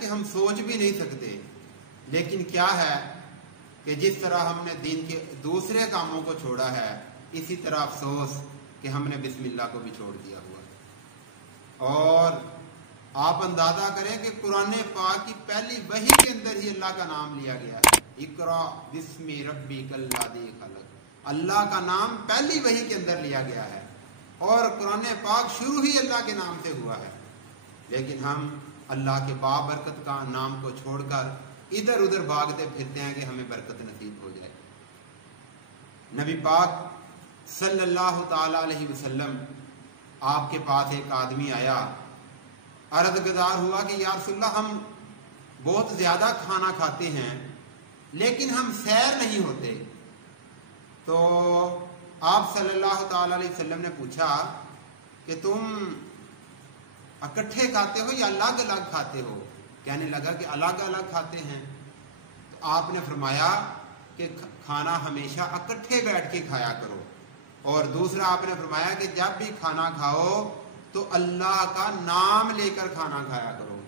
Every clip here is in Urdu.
کہ ہم سوچ بھی نہیں سکتے، لیکن کیا ہے کہ جس طرح ہم نے دین کے دوسرے کاموں کو چھوڑا ہے، اسی طرح افسوس کہ ہم نے بسم اللہ کو بھی چھوڑ دیا ہوا ہے۔ اور آپ اندازہ کریں کہ قرآن پاک کی پہلی وحی کے اندر ہی اللہ کا نام لیا گیا ہے، اقرا بسم ربک الذی خلق، اللہ کا نام پہلی وحی کے اندر لیا گیا ہے، اور قرآن پاک شروع ہی اللہ کے نام سے ہوا ہے، لیکن ہم اللہ کے بابرکت کا نام کو چھوڑ کر ادھر ادھر بھاگتے پھرتے ہیں کہ ہمیں برکت نصیب ہو جائے۔ نبی پاک صلی اللہ تعالی علیہ وسلم آپ کے پاس ایک آدمی آیا، عرض گزار ہوا کہ یا رسول اللہ ہم بہت زیادہ کھانا کھاتے ہیں لیکن ہم سیر نہیں ہوتے۔ تو آپ صلی اللہ تعالی علیہ وسلم نے پوچھا کہ تم اکٹھے کھاتے ہو یا الگ الگ کھاتے ہو؟ کہنے لگا کہ الگ الگ کھاتے ہیں۔ تو آپ نے فرمایا کہ کھانا ہمیشہ اکٹھے بیٹھ کے کھایا کرو، اور دوسرا آپ نے فرمایا کہ جب بھی کھانا کھاؤ تو اللہ کا نام لے کر کھانا کھایا کرو۔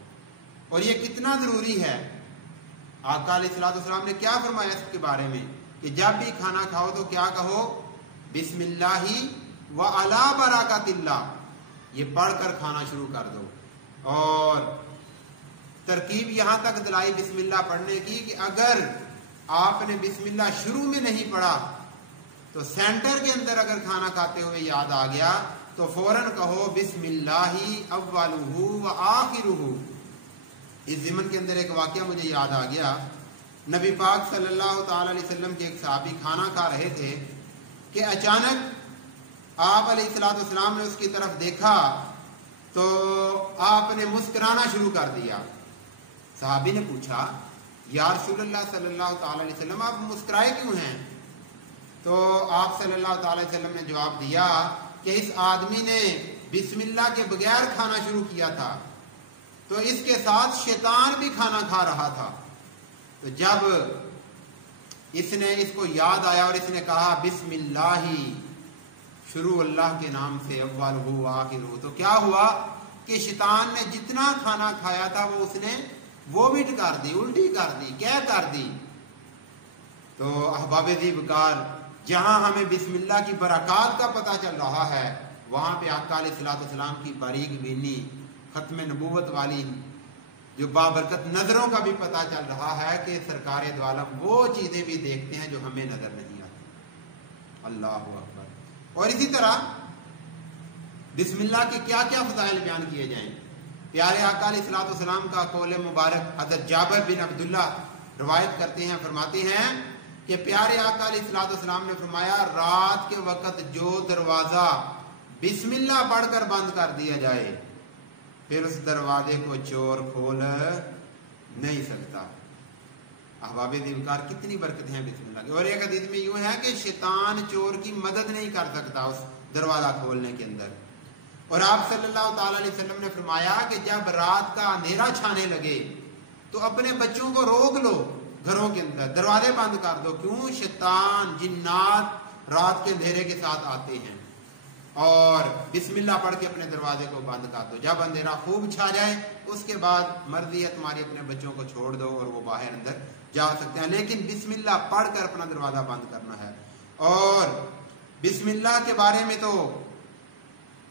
اور یہ کتنا ضروری ہے، آقا علیہ الصلوۃ والسلام نے کیا فرمایا اس کے بارے میں کہ جب بھی کھانا کھاؤ تو کیا کہو؟ بسم اللہ وعلی برکات اللہ، یہ پڑھ کر کھانا شروع کر دو۔ اور ترکیب یہاں تک دلائی بسم اللہ پڑھنے کی کہ اگر آپ نے بسم اللہ شروع میں نہیں پڑھا تو سینٹر کے اندر اگر کھانا کھاتے ہوئے یاد آ گیا تو فوراً کہو بسم اللہ اولہ وآخرہ۔ اس ضمن کے اندر ایک واقعہ مجھے یاد آ گیا، نبی پاک صلی اللہ تعالی علیہ وسلم کے ایک صحابی کھانا کھا رہے تھے کہ اچانک آپ علیہ الصلوۃ والسلام نے اس کی طرف دیکھا تو آپ نے مسکرانا شروع کر دیا۔ صحابی نے پوچھا یا رسول اللہ صلی اللہ تعالی علیہ وسلم آپ مسکرائے کیوں ہیں؟ تو آپ صلی اللہ تعالی علیہ وسلم نے جواب دیا کہ اس آدمی نے بسم اللہ کے بغیر کھانا شروع کیا تھا تو اس کے ساتھ شیطان بھی کھانا کھا رہا تھا، تو جب اس نے اس کو یاد آیا اور اس نے کہا بسم اللہ، شروع اللہ کے نام سے، اول ہو آخر ہو، تو کیا ہوا کہ شیطان نے جتنا کھانا کھایا تھا وہ اس نے وومٹ کر دی، الٹی کر دی، کیا کر دی۔ تو احباب ذیبکار، جہاں ہمیں بسم اللہ کی برکات کا پتہ چل رہا ہے وہاں پہ آقا علیہ الصلوۃ والسلام کی باریک بینی، ختم نبوت والی جو بابرکت نظروں کا بھی پتہ چل رہا ہے کہ سرکار دو عالم وہ چیزیں بھی دیکھتے ہیں جو ہمیں نظر نہیں آتی۔ اللہ اکبر۔ اور اسی طرح بسم اللہ کے کیا کیا فضائل بیان کیے جائیں۔ پیارے آقا علیہ الصلوۃ والسلام کا قول مبارک حضرت جابر بن عبداللہ روایت کرتے ہیں، فرماتے ہیں کہ پیارے آقا علیہ الصلوۃ والسلام نے فرمایا رات کے وقت جو دروازہ بسم اللہ پڑھ کر بند کر دیا جائے پھر اس دروازے کو چور کھول نہیں سکتا۔ احباب دیوکار، کتنی برکتیں ہیں بسم اللہ کی۔ اور ایک حدیث میں یوں ہے کہ شیطان چور کی مدد نہیں کر سکتا اس دروازہ کھولنے کے اندر۔ اور آپ صلی اللہ تعالی علیہ وسلم نے فرمایا کہ جب رات کا اندھیرا چھانے لگے تو اپنے بچوں کو روک لو، گھروں کے اندر دروازے بند کر دو، کیوں؟ شیطان جنات رات کے اندھیرے کے ساتھ آتے ہیں، اور بسم اللہ پڑھ کے اپنے دروازے کو بند کر دو۔ جب اندھیرا خوب چھا جائے اس کے بعد مرضی ہے تمہاری، اپنے بچوں کو چھوڑ دو اور وہ باہر اندر جا سکتے ہیں، لیکن بسم اللہ پڑھ کر اپنا دروازہ بند کرنا ہے۔ اور بسم اللہ کے بارے میں تو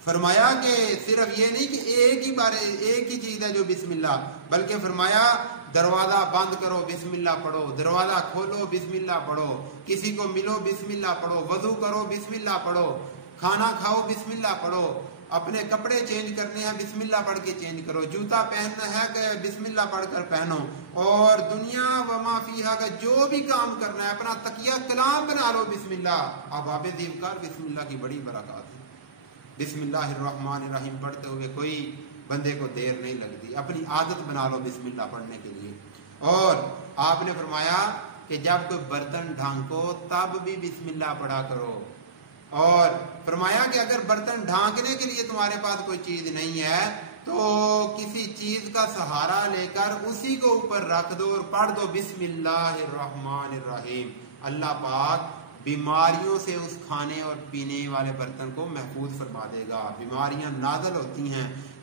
فرمایا کہ صرف یہ نہیں کہ ایک ہی چیز ہے جو بسم اللہ، بلکہ فرمایا دروازہ بند کرو بسم اللہ پڑھو، دروازہ کھولو بسم اللہ پڑھو، کسی کو ملو بسم اللہ پڑھو، وضو کرو بسم اللہ پڑھو، کھانا کھاؤ بسم اللہ پڑھو، اپنے کپڑے چینج کرنے ہیں بسم اللہ پڑھ کے چینج کرو، جوتا پہننا ہے کہ بسم اللہ پڑھ کر پہنو، اور دنیا وما فیہا کا جو بھی کام کرنا ہے اپنا تقیہ کلام بنا لو بسم اللہ۔ احباب دیوکار، بسم اللہ کی بڑی برکات ہے۔ بسم اللہ الرحمن الرحیم پڑھتے ہوئے کوئی بندے کو دیر نہیں لگتی، اپنی عادت بنا لو بسم اللہ پڑھنے کے لیے۔ اور آپ نے فرمایا کہ جب کوئی برتن ڈھانکو تب بھی بسم اللہ پڑھا کرو، اور فرمایا کہ اگر برتن ڈھانکنے کے لیے تمہارے پاس کوئی چیز نہیں ہے تو کسی چیز کا سہارا لے کر اسی کو اوپر رکھ دو اور پڑھ دو بسم اللہ الرحمن الرحیم۔ اللہ پاک بیماریوں سے اس کھانے اور پینے والے برتن کو محفوظ فرما دے گا۔ بیماریاں نازل ہوتی ہیں